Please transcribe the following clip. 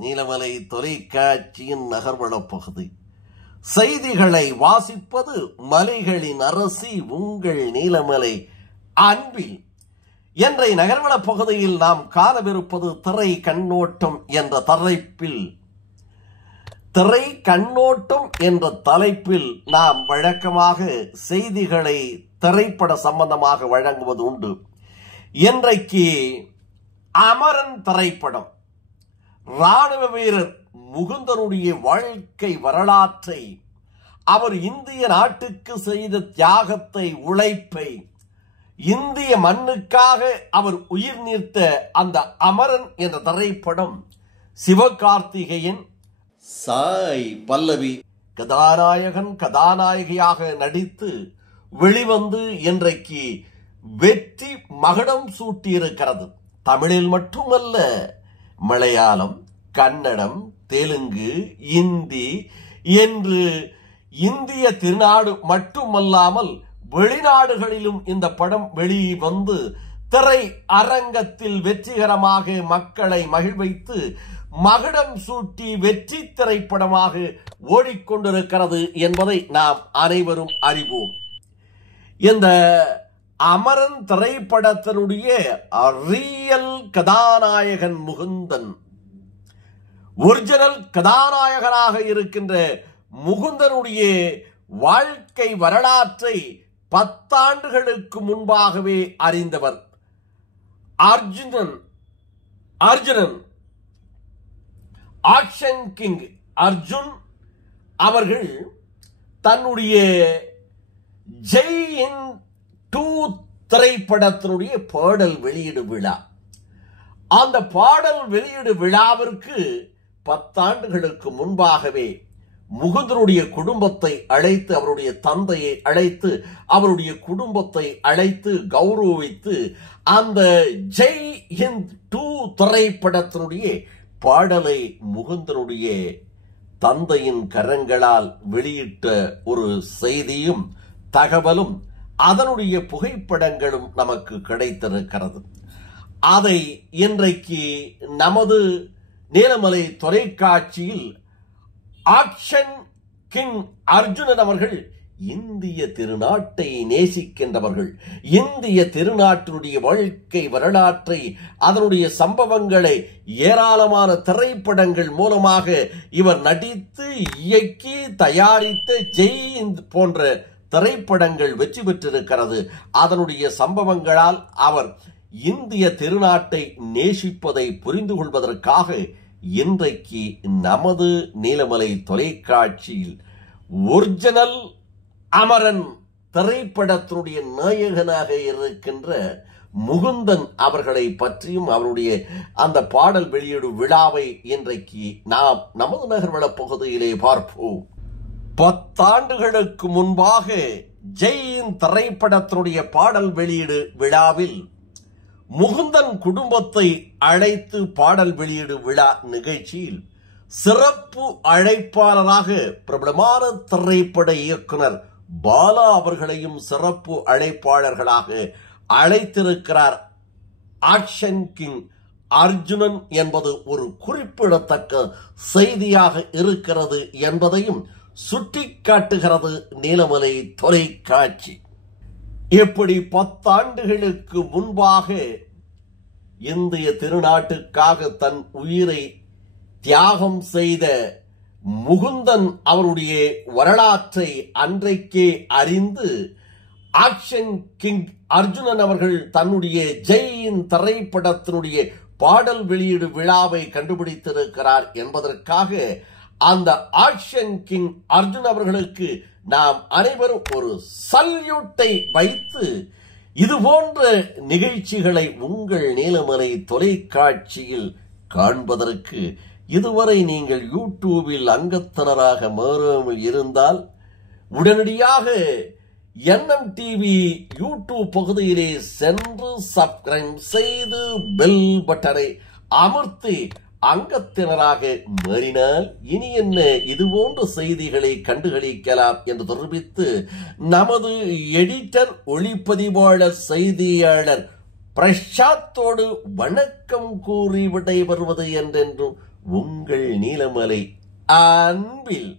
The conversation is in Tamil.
நீலமலை தொலைக்காட்சியின் நகர்வள பகுதி. செய்திகளை வாசிப்பது மலைகளின் அரசி உங்கள் நீலமலை அன்பில். இன்றைய நகர்வள பகுதியில் நாம் காணவிருப்பது திரை கண்ணோட்டம் என்ற தலைப்பில். திரை கண்ணோட்டம் என்ற தலைப்பில் நாம் வழக்கமாக செய்திகளை திரைப்பட சம்பந்தமாக வழங்குவது உண்டு. இன்றைக்கு அமரன் திரைப்படம் ராணுவ வீரர் முகுந்தனுடைய வாழ்க்கை வரலாற்றை, அவர் இந்திய நாட்டுக்கு செய்த தியாகத்தை, உழைப்பை, இந்திய மண்ணுக்காக அவர் உயிர் நீர்த்த அந்த அமரன் என்ற திரைப்படம் சிவகார்த்திகேயன், சாய் பல்லவி கதாநாயகன் கதாநாயகியாக நடித்து வெளிவந்து இன்றைக்கு வெற்றி மகுடம் சூட்டியிருக்கிறது. தமிழில் மட்டுமல்ல, மலையாளம், கன்னடம், தெலுங்கு, இந்தி என்று இந்திய திருநாடு மட்டுமல்லாமல் வெளிநாடுகளிலும் இந்த படம் வெளிவந்து திரை அரங்கத்தில் வெற்றிகரமாக மக்களை மகிழ்வித்து மகுடம் சூட்டி வெற்றி திரைப்படமாக ஓடிக்கொண்டிருக்கிறது என்பதை நாம் அனைவரும் அறிவோம். இந்த அமரன் திரைப்படத்தினுடைய ரியல் கதாநாயகன் முகுந்தன், ஒரிஜினல் கதாநாயகனாக இருக்கின்ற முகுந்தனுடைய வாழ்க்கை வரலாற்றை 10 ஆண்டுகளுக்கு முன்பாகவே அறிந்தவர் அர்ஜுனன். ஆக்ஷன் கிங் அர்ஜுன் அவர்கள் தன்னுடைய ஜெய் இன் 2 திரைப்படத்தினுடைய பாடல் வெளியீடு விழா, அந்த பாடல் வெளியீடு விழாவிற்கு 10 ஆண்டுகளுக்கு முன்பாகவே முகுந்தனுடைய குடும்பத்தை அழைத்து, அவருடைய தந்தையை அழைத்து, அவருடைய குடும்பத்தை அழைத்து கௌரவித்து அந்த ஜெய் ஹிந்த் 2 திரைப்படத்தினுடைய பாடலை முகுந்தனுடைய தந்தையின் கரங்களால் வெளியிட்ட ஒரு செய்தியும் தகவலும் அதனுடைய புகைப்படங்களும் நமக்கு கிடைத்திருக்கிறது. அதை இன்றைக்கு நமது நீலமலை தொலைக்காட்சியில் ஆக்ஷன் கிங் அர்ஜுனன் அவர்கள் இந்திய திருநாட்டை நேசிக்கின்றவர்கள், இந்திய திருநாட்டினுடைய வாழ்க்கை வரலாற்றை, அதனுடைய சம்பவங்களை ஏராளமான திரைப்படங்கள் மூலமாக இவர் நடித்து இயக்கி தயாரித்த ஜெய் ஹிந்த் போன்ற திரைப்படங்கள் வெற்றி பெற்றிருக்கிறது. அதனுடைய சம்பவங்களால் அவர் இந்திய திருநாட்டை நேசிப்பதை புரிந்து கொள்வதற்காக இன்றைக்கு நமது நீலமலை தொலைக்காட்சியில் ஒரிஜினல் அமரன் திரைப்படத்தினுடைய நாயகனாக இருக்கின்ற முகுந்தன் அவர்களை பற்றியும் அவருடைய அந்த பாடல் வெளியீடு விழாவை இன்றைக்கு நாம் நமது நகர்வள பகுதியிலே பார்ப்போம். 10 ஆண்டுகளுக்கு முன்பாக ஜெயின் திரைப்படத்தினுடைய பாடல் வெளியீடு விழாவில் முகுந்தன் குடும்பத்தை அழைத்து பாடல் வெளியீடு விழா நிகழ்ச்சியில் சிறப்பு அழைப்பாளராக பிரபலமான திரைப்பட இயக்குனர் பாலா அவர்களையும் சிறப்பு அழைப்பாளர்களாக அழைத்திருக்கிறார் ஆக்ஷன் கிங் அர்ஜுனன் என்பது ஒரு குறிப்பிடத்தக்க செய்தியாக இருக்கிறது என்பதையும் சுட்டிக்காட்டுகிறது நீலமலை தொலைக்காட்சி. எப்படி 10 ஆண்டுகளுக்கு முன்பாக இந்திய திருநாட்டுக்காக தன் உயிரை தியாகம் செய்த முகுந்தன் அவருடைய வரலாற்றை அன்றைக்கே அறிந்து ஆக்ஷன் கிங் அர்ஜுனன் அவர்கள் தன்னுடைய ஜெயின் திரைப்படத்தினுடைய பாடல் வெளியீடு விழாவை கண்டுபிடித்திருக்கிறார் என்பதற்காக அந்த ஆக்ஷன் கிங் அர்ஜுன் அவர்களுக்கு நாம் அனைவரும் ஒரு சல்யூட்டை வைத்து இது போன்ற நிகழ்ச்சிகளை உங்கள் நீலமலை தொலைக்காட்சியில் காண்பதற்கு இதுவரை நீங்கள் யூடியூபில் அங்கத்தினராக மாறாமல் இருந்தால் உடனடியாக NMTV யூடியூப் பகுதியிலே சென்று சப்ஸ்கிரைப் செய்து பெல் பட்டனை அமர்த்தி அங்கத்தினராக மாறினால் இனி என்ன இதுபோன்ற செய்திகளை கண்டுகளிக்கலாம் என்று தெரிவித்து நமது எடிட்டர், ஒளிப்பதிவாளர், செய்தியாளர் பிரசாத்தோடு வணக்கம் கூறி விடைபெறுவது என்றென்றும் உங்கள் நீலமலை அன்பில்